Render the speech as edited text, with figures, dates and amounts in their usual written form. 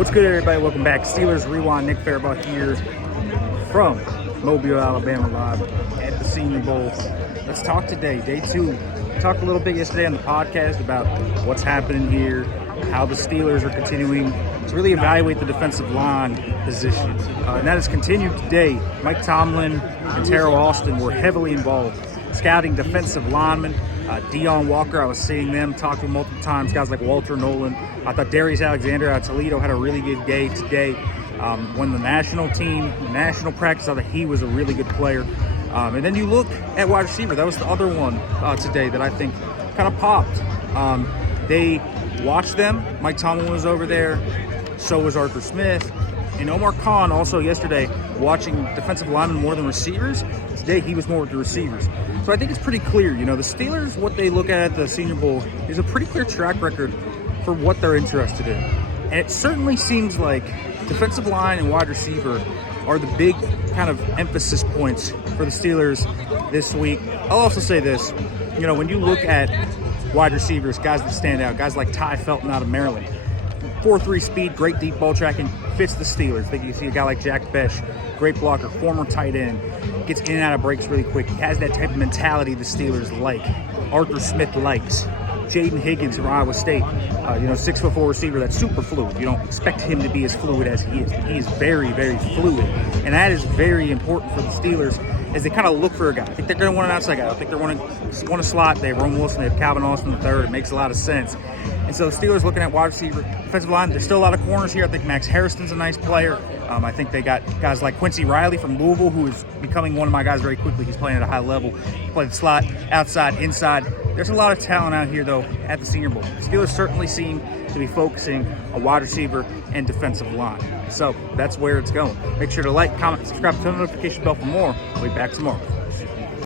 What's good, everybody? Welcome back. Steelers Rewind. Nick Faribault here from Mobile, Alabama, live at the Senior Bowl. Let's talk today, day two. We talked a little bit yesterday on the podcast about what's happening here, how the Steelers are continuing to really evaluate the defensive line position. And that has continued today. Mike Tomlin and Terrell Austin were heavily involved scouting defensive linemen. Dion Walker, I was seeing them talk to him multiple times. Guys like Walter Nolan. I thought Darius Alexander out of Toledo had a really good day today. Won the national team, national practice. I thought he was a really good player. And then you look at wide receiver. That was the other one today that I think kind of popped. They watched them. Mike Tomlin was over there. So was Arthur Smith. And Omar Khan also yesterday watching defensive linemen more than receivers. Today he was more with the receivers. So I think it's pretty clear. You know, the Steelers, what they look at the Senior Bowl is a pretty clear track record for what they're interested in. And it certainly seems like defensive line and wide receiver are the big kind of emphasis points for the Steelers this week. I'll also say this, you know, when you look at wide receivers, guys that stand out, guys like Ty Felton out of Maryland, 4.3 speed, great deep ball tracking, fits the Steelers. I think you see a guy like Jack Besh, great blocker, former tight end, gets in and out of breaks really quick. He has that type of mentality the Steelers like. Arthur Smith likes. Jaden Higgins from Iowa State, 6'4" receiver that's super fluid. You don't expect him to be as fluid as he is, but he is very, very fluid. And that is very important for the Steelers as they kind of look for a guy. I think they're going to want an outside guy. I think they want a slot. They have Rome Wilson, they have Calvin Austin III. It makes a lot of sense. And so the Steelers looking at wide receiver, defensive line. There's still a lot of corners here. I think Max Harrison's a nice player. I think they got guys like Quincy Riley from Louisville, who is becoming one of my guys very quickly. He's playing at a high level. He played the slot, outside, inside. There's a lot of talent out here, though, at the Senior Bowl. The Steelers certainly seem to be focusing on wide receiver and defensive line. So that's where it's going. Make sure to like, comment, subscribe, turn the notification bell for more. We'll be back tomorrow.